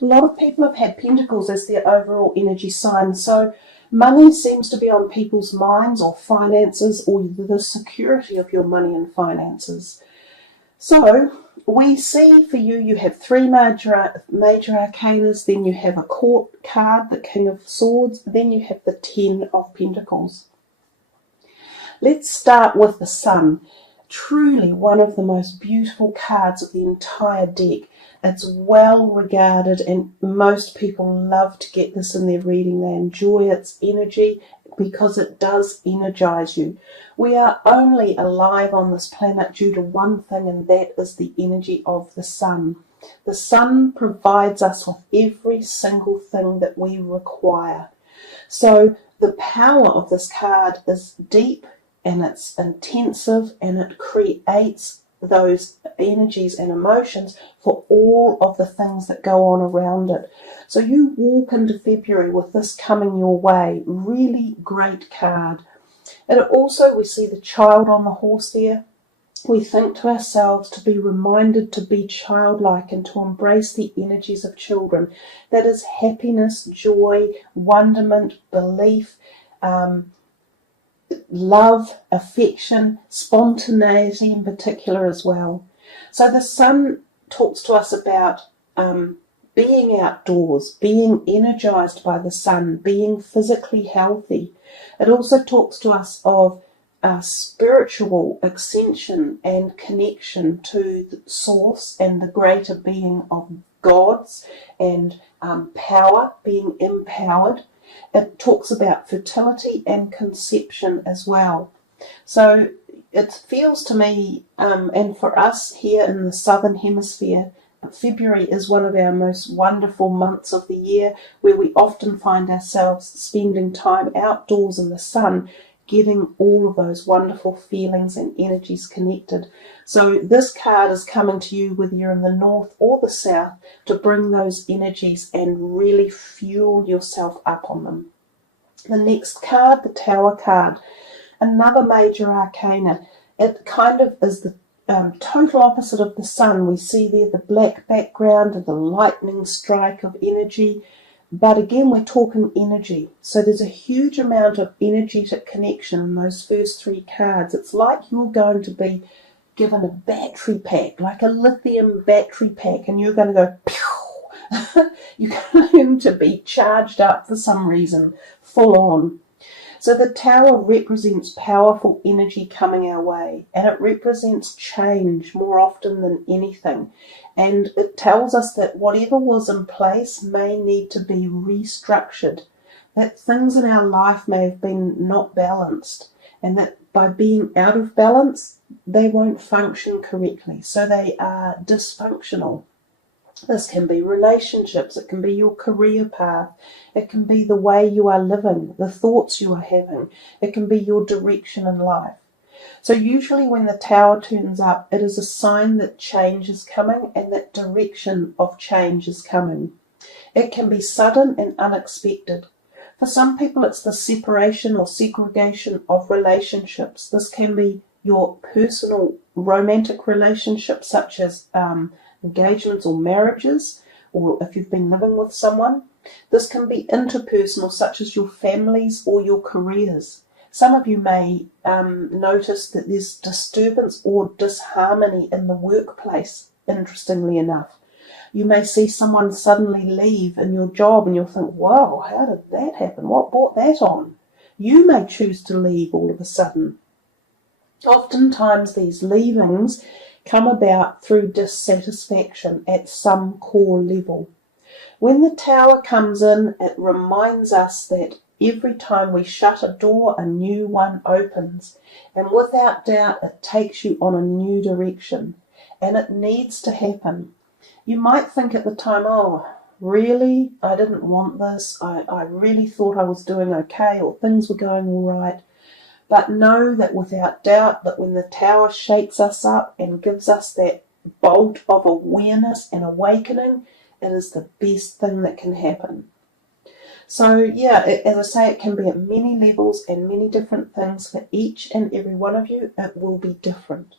A lot of people have had Pentacles as their overall energy sign, so money seems to be on people's minds, or finances, or the security of your money and finances. So we see for you, you have three major arcanas, then you have a court card, the King of Swords, then you have the Ten of Pentacles. Let's start with the Sun. Truly one of the most beautiful cards of the entire deck. It's well regarded and most people love to get this in their reading. They enjoy its energy because it does energize you. We are only alive on this planet due to one thing, and that is the energy of the Sun. The Sun provides us with every single thing that we require. So the power of this card is deep and it's intensive, and it creates those energies and emotions for all of the things that go on around it. So you walk into February with this coming your way. Really great card. And also we see the child on the horse there. We think to ourselves to be reminded to be childlike and to embrace the energies of children. That is happiness, joy, wonderment, belief, love, affection, spontaneity in particular as well. So the Sun talks to us about being outdoors, being energized by the Sun, being physically healthy. It also talks to us of spiritual ascension and connection to the source and the greater being of gods, and power, being empowered. It talks about fertility and conception as well. So it feels to me, and for us here in the Southern Hemisphere, February is one of our most wonderful months of the year, where we often find ourselves spending time outdoors in the sun, getting all of those wonderful feelings and energies connected. So this card is coming to you, whether you're in the north or the south, to bring those energies and really fuel yourself up on them. The next card, the Tower card, another major arcana. It kind of is the total opposite of the Sun. We see there the black background and the lightning strike of energy. But again, we're talking energy. So there's a huge amount of energetic connection in those first three cards. It's like you're going to be given a battery pack, like a lithium battery pack, and you're going to go, pew! You're going to be charged up for some reason, full on. So the Tower represents powerful energy coming our way, and it represents change more often than anything. And it tells us that whatever was in place may need to be restructured, that things in our life may have been not balanced, and that by being out of balance, they won't function correctly. So they are dysfunctional. This can be relationships, it can be your career path, it can be the way you are living, the thoughts you are having, it can be your direction in life. So usually when the Tower turns up, it is a sign that change is coming and that direction of change is coming. It can be sudden and unexpected. For some people it's the separation or segregation of relationships. This can be your personal romantic relationships, such as engagements or marriages, or if you've been living with someone. This can be interpersonal, such as your families or your careers. Some of you may notice that there's disturbance or disharmony in the workplace, interestingly enough. You may see someone suddenly leave in your job and you'll think, wow, how did that happen? What brought that on? You may choose to leave all of a sudden. Oftentimes these leavings come about through dissatisfaction at some core level. When the Tower comes in, it reminds us that every time we shut a door, a new one opens. And without doubt, it takes you on a new direction. And it needs to happen. You might think at the time, oh, really? I didn't want this. I really thought I was doing okay, or things were going all right. But know that without doubt that when the Tower shakes us up and gives us that bolt of awareness and awakening, it is the best thing that can happen. So yeah, as I say, it can be at many levels and many different things. For each and every one of you, it will be different.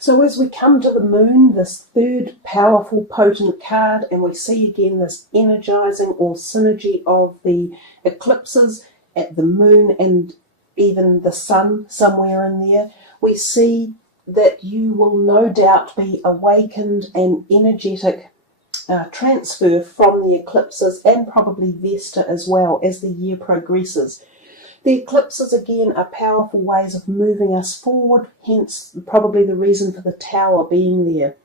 So as we come to the moon, this third powerful, potent card, and we see again this energizing or synergy of the eclipses at the moon and even the sun somewhere in there, we see that you will no doubt be awakened and energetic transfer from the eclipses, and probably Vesta as well as the year progresses. The eclipses again are powerful ways of moving us forward, hence probably the reason for the tower being there.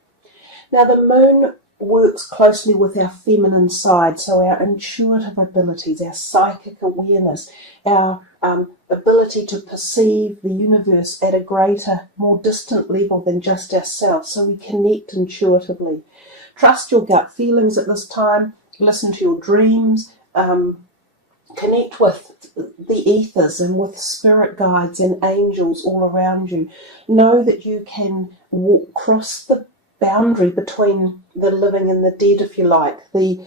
Now the moon works closely with our feminine side, so our intuitive abilities, our psychic awareness, our ability to perceive the universe at a greater, more distant level than just ourselves, so we connect intuitively. Trust your gut feelings at this time, listen to your dreams, connect with the ethers and with spirit guides and angels all around you. Know that you can cross the boundary between the living and the dead, if you like, the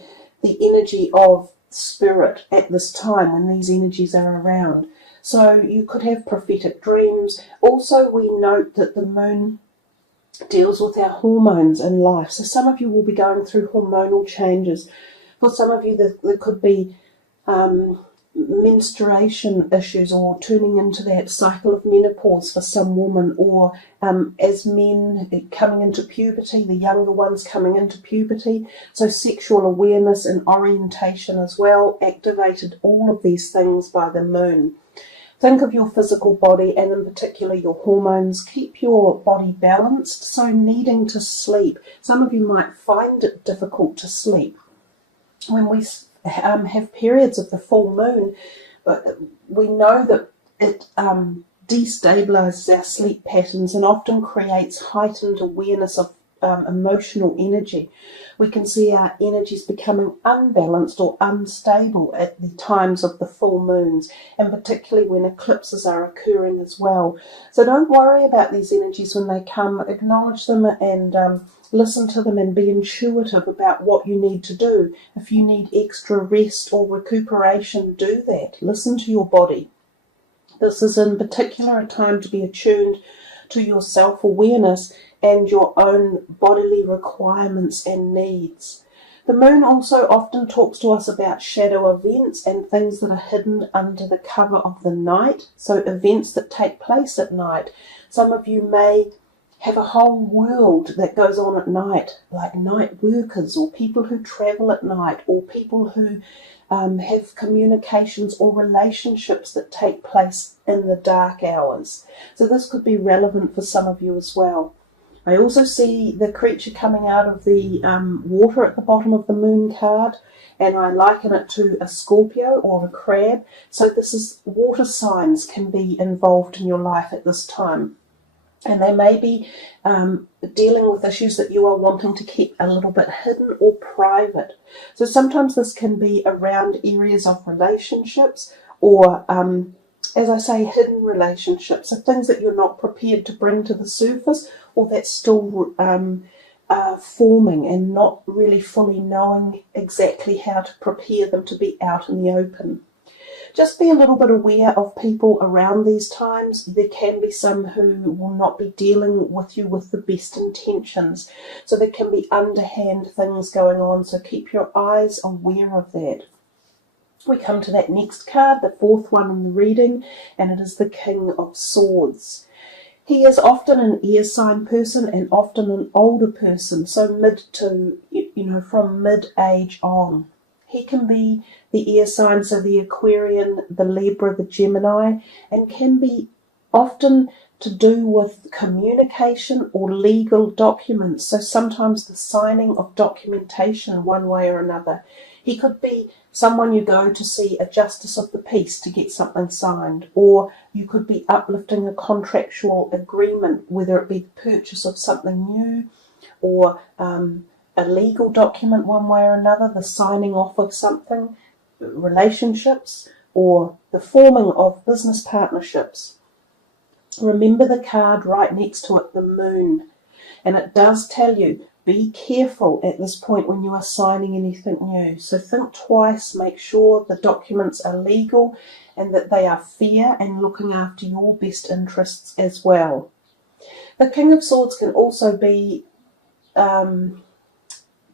energy of spirit at this time when these energies are around. So you could have prophetic dreams. Also, we note that the moon deals with our hormones in life. So some of you will be going through hormonal changes. For some of you, there could be menstruation issues, or turning into that cycle of menopause for some woman, or as men coming into puberty, the younger ones coming into puberty. So sexual awareness and orientation as well, activated all of these things by the moon. Think of your physical body, and in particular your hormones. Keep your body balanced, so needing to sleep. Some of you might find it difficult to sleep. When we have periods of the full moon, but we know that it destabilizes our sleep patterns and often creates heightened awareness of emotional energy. We can see our energies becoming unbalanced or unstable at the times of the full moons, and particularly when eclipses are occurring as well. So don't worry about these energies when they come. Acknowledge them and listen to them, and be intuitive about what you need to do. If you need extra rest or recuperation, do that. Listen to your body. This is in particular a time to be attuned to your self-awareness and your own bodily requirements and needs. The moon also often talks to us about shadow events and things that are hidden under the cover of the night, so events that take place at night. Some of you may have a whole world that goes on at night, like night workers, or people who travel at night, or people who have communications or relationships that take place in the dark hours. So this could be relevant for some of you as well. I also see the creature coming out of the water at the bottom of the moon card, and I liken it to a Scorpio or a crab. So this is water signs can be involved in your life at this time. And they may be dealing with issues that you are wanting to keep a little bit hidden or private. So sometimes this can be around areas of relationships, or, as I say, hidden relationships. So things that you're not prepared to bring to the surface, or that's still forming and not really fully knowing exactly how to prepare them to be out in the open. Just be a little bit aware of people around these times. There can be some who will not be dealing with you with the best intentions. So there can be underhand things going on. So keep your eyes aware of that. We come to that next card, the fourth one in the reading, and it is the King of Swords. He is often an air sign person and often an older person, so from mid-age on. He can be the air signs of the Aquarian, the Libra, the Gemini, and can be often to do with communication or legal documents. So sometimes the signing of documentation one way or another. He could be someone you go to see a justice of the peace to get something signed, or you could be uplifting a contractual agreement, whether it be the purchase of something new or a legal document one way or another, the signing off of something, relationships, or the forming of business partnerships. Remember the card right next to it, the moon, and it does tell you, be careful at this point when you are signing anything new. So think twice, make sure the documents are legal and that they are fair and looking after your best interests as well. The King of Swords can also be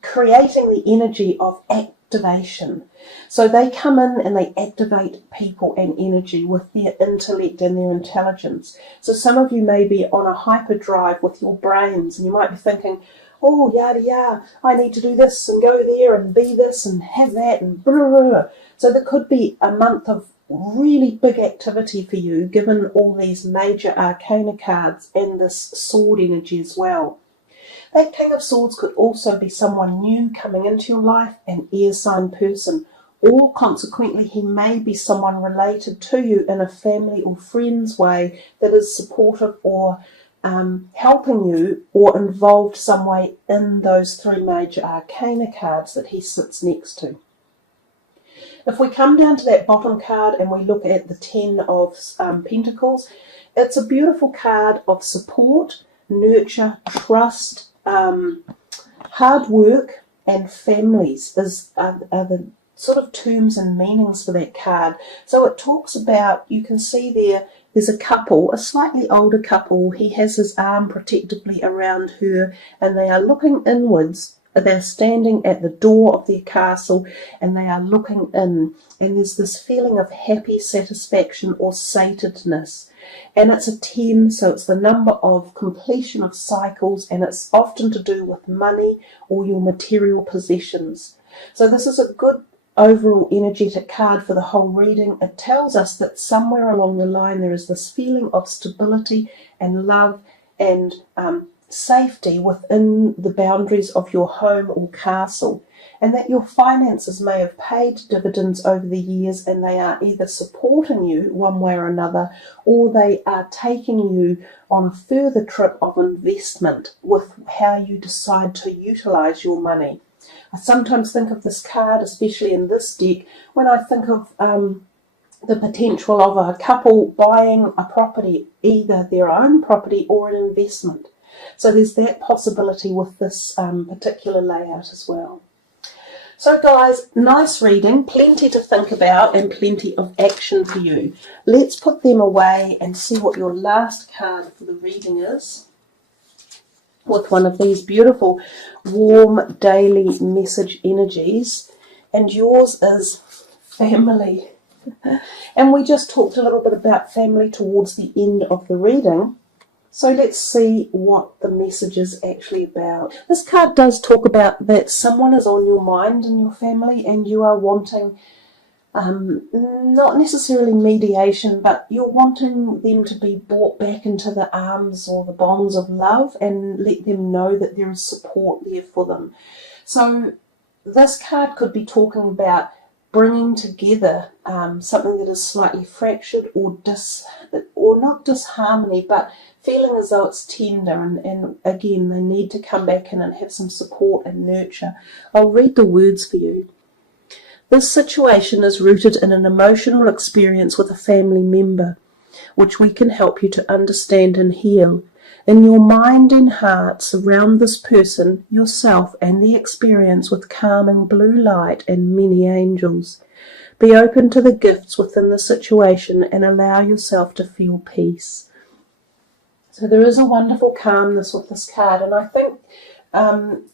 creating the energy of activation. So they come in and they activate people and energy with their intellect and their intelligence. So some of you may be on a hyperdrive with your brains, and you might be thinking, oh, yada yada, I need to do this and go there and be this and have that and blah, blah, blah. So there could be a month of really big activity for you, given all these major arcana cards and this sword energy as well. That King of Swords could also be someone new coming into your life, an air sign person, or consequently he may be someone related to you in a family or friends way that is supportive or helping you or involved some way in those three major arcana cards that he sits next to. If we come down to that bottom card and we look at the 10 of Pentacles, it's a beautiful card of support, nurture, trust, hard work and families are the sort of terms and meanings for that card. So it talks about, you can see there's a couple, a slightly older couple. He has his arm protectively around her and they are looking inwards. They're standing at the door of their castle and they are looking in, and there's this feeling of happy satisfaction or satedness. And it's a 10, so it's the number of completion of cycles, and it's often to do with money or your material possessions. So this is a good overall energetic card for the whole reading. It tells us that somewhere along the line there is this feeling of stability and love and safety within the boundaries of your home or castle, and that your finances may have paid dividends over the years and they are either supporting you one way or another, or they are taking you on a further trip of investment with how you decide to utilize your money. I sometimes think of this card, especially in this deck, when I think of the potential of a couple buying a property, either their own property or an investment. So there's that possibility with this particular layout as well. So guys, nice reading, plenty to think about and plenty of action for you. Let's put them away and see what your last card for the reading is, with one of these beautiful warm daily message energies. And yours is family. And we just talked a little bit about family towards the end of the reading. So let's see what the message is actually about. This card does talk about that someone is on your mind in your family and you are wanting, not necessarily mediation, but you're wanting them to be brought back into the arms or the bonds of love and let them know that there is support there for them. So this card could be talking about bringing together something that is slightly fractured or not disharmony, but feeling as though it's tender, and again they need to come back in and have some support and nurture. I'll read the words for you. This situation is rooted in an emotional experience with a family member, which we can help you to understand and heal. In your mind and heart, surround this person, yourself, and the experience with calming blue light and many angels. Be open to the gifts within the situation and allow yourself to feel peace. So there is a wonderful calmness with this card, and I think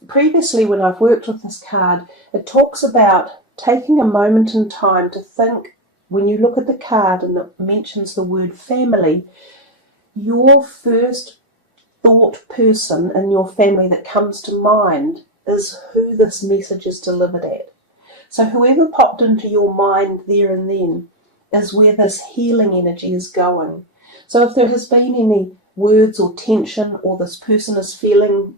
previously when I've worked with this card, it talks about taking a moment in time to think, when you look at the card and it mentions the word family, your first thought person in your family that comes to mind is who this message is delivered at. So whoever popped into your mind there and then is where this healing energy is going. So if there has been any words or tension, or this person is feeling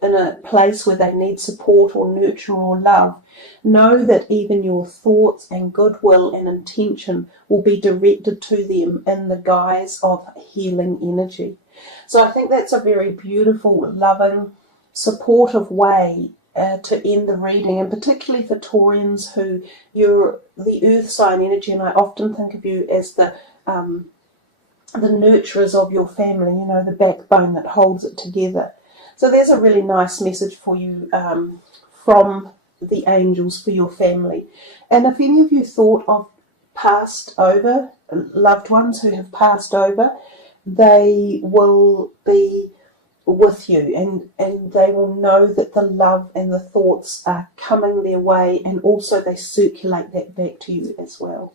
in a place where they need support or nurture or love, know that even your thoughts and goodwill and intention will be directed to them in the guise of healing energy. So I think that's a very beautiful, loving, supportive way to end the reading, and particularly for Taurians who you're the earth sign energy, and I often think of you as the nurturers of your family, you know, the backbone that holds it together. So there's a really nice message for you from the angels for your family. And if any of you thought of passed over, loved ones who have passed over, they will be with you, and they will know that the love and the thoughts are coming their way, and also they circulate that back to you as well.